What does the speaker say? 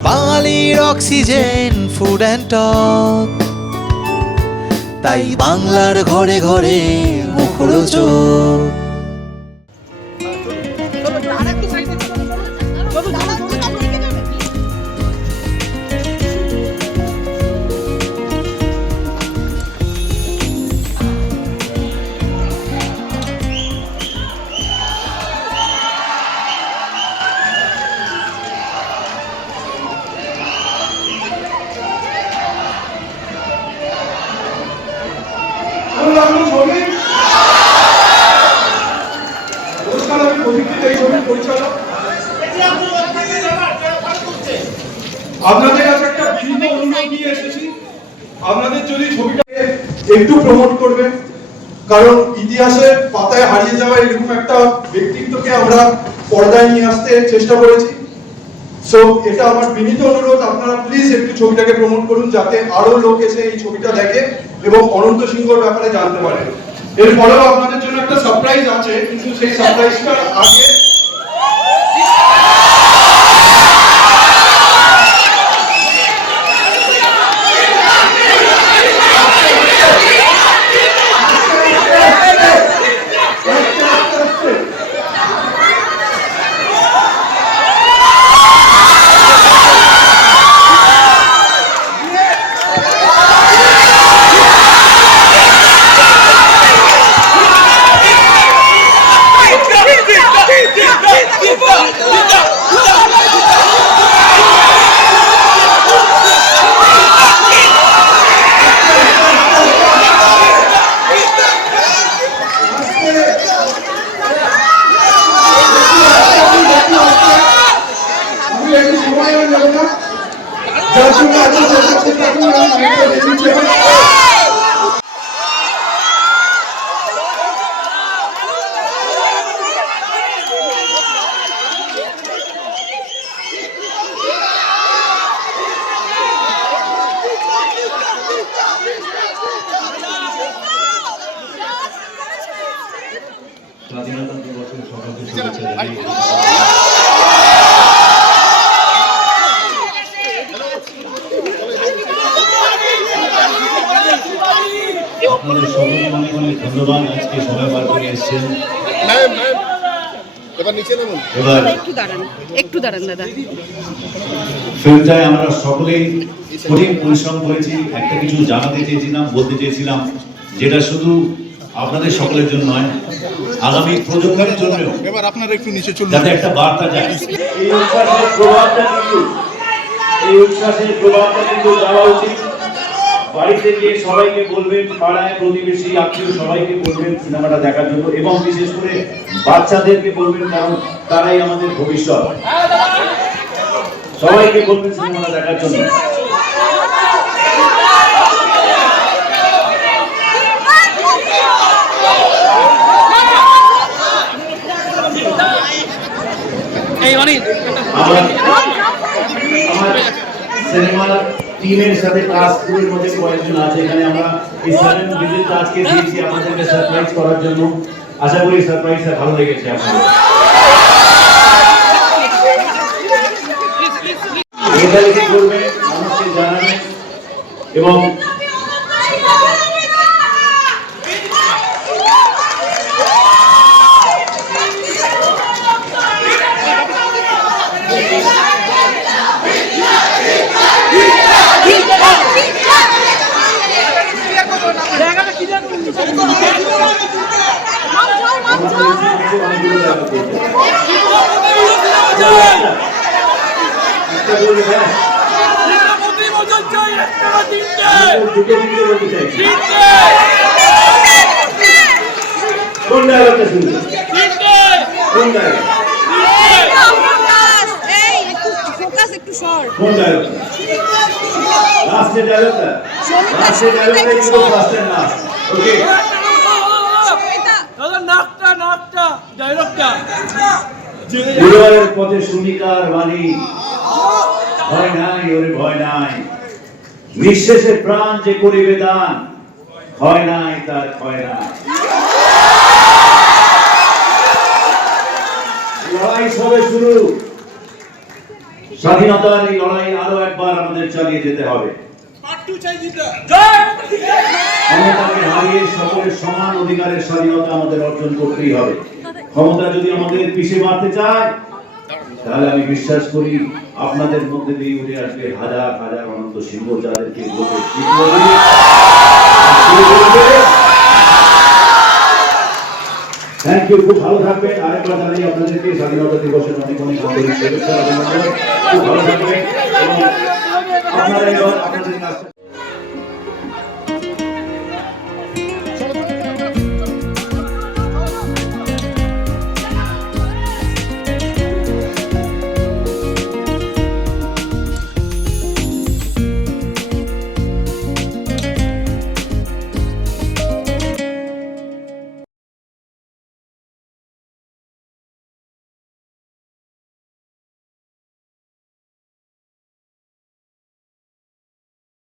বাঙালির oxygen food and talk, তাই বাংলার ঘরে ঘরে মুখরোচক। আপনাদের কাছে একটা বিনীত অনুরোধ নিয়ে এসেছি, আপনাদের যদি ছবিটাকে একটু প্রমোট করবেন, কারণ ইতিহাসের পাতায় হারিয়ে যাওয়া এরকম একটা ব্যক্তিত্বকে আমরা পর্দায় নিয়ে আসতে চেষ্টা করেছি। সো এটা আমার বিনীত অনুরোধ, আপনারা প্লিজ একটু ছবিটাকে প্রমোট করুন, যাতে আরো লোক এসে এই ছবিটা দেখে এবং অনন্ত সিংহর ব্যাপারে জানতে পারে। এরপরেও আপনাদের জন্য একটা সারপ্রাইজ আছে, কিন্তু সেই সারপ্রাইজটার আগে স্বাধীনতা দিবসের সকলকে শুভেচ্ছা জানাই। আপনাদের সকলকে অনেক অনেক ধন্যবাদ, আজকে সময় বার করে এসেছেন। এবার একটু দাঁড়ান দাদা। ফিল্মটায় আমরা সকলেই কঠিন পরিশ্রম করেছি। একটা কিছু জানাতে চেয়েছিলাম, বলতে চেয়েছিলাম, যেটা শুধু আপনাদের সকলের জন্য নয়, আগামী প্রজন্মের জন্য এবার আপনারা একটু নিচে চলুন, যাতে একটা বার্তা যায়। এই উচ্ছ্বাসের প্রভাবটা কিন্তু দেওয়া উচিত। বাড়িতে গিয়ে সবাইকে বলবেন, পাড়ায় প্রতিবেশী আত্মীয় সবাইকে বলবেন সিনেমাটা দেখার জন্য, এবং বিশেষ করে বাচ্চাদেরকে বলবেন, কারণ তারাই আমাদের ভবিষ্যৎ। সবাইকে বলবেন সিনেমাটা দেখার জন্য। আমার সিনেমার টিমের সাথে কাস্ট ক্রুর মধ্যে কয়েকজন আছে এখানে। আমরা এই সাডেন ভিজিট আজকে দিয়েছি আপনাদেরকে সারপ্রাইজ করার জন্য। আশা করি সারপ্রাইজটা ভালো লেগেছে আপনাদের। এটা কি করবে আমাকে জানাবেন, এবং কোন ডায়লগটা শুনবেন? কোন ডায়লগ? একটু সর। কোন ডায়লগ? লাস্টের ডায়লগটা? লাস্টের ডায়লগটা কিন্তু ফার্স্টের না। ওকে, দাদা নাকটা ডায়লগটা বিজয়ের পথে সুমিকার বাণী, ভয় নাই ওরে ভয় নাই, নিঃশেষে প্রাণ যে করিবে দান, হয় নাই তার ক্ষয় নাই। লড়াই সবে শুরু, স্বাধীনতার এই লড়াই আরো একবার আমাদের চালিয়ে যেতে হবে। ক্ষমতাকে হারিয়ে সকলের সমান অধিকারের স্বাধীনতা আমাদের অর্জন করতেই হবে। ক্ষমতা যদি আমাদের পিছিয়ে মারতে চায়, তাহলে আমি বিশ্বাস করি আপনাদের মধ্যে দিয়ে উঠে আসবে হাজার হাজার অনন্ত সিংহ, যাদেরকে থ্যাংক ইউ। খুব ভালো থাকবেন। আরেকবার জানাই আপনাদেরকে স্বাধীনতা দিবসের অনেক অনেক আন্তরিক শুভেচ্ছা। খুব ভালো থাকবেন এবং আপনারা এবার আপনাদের কাছে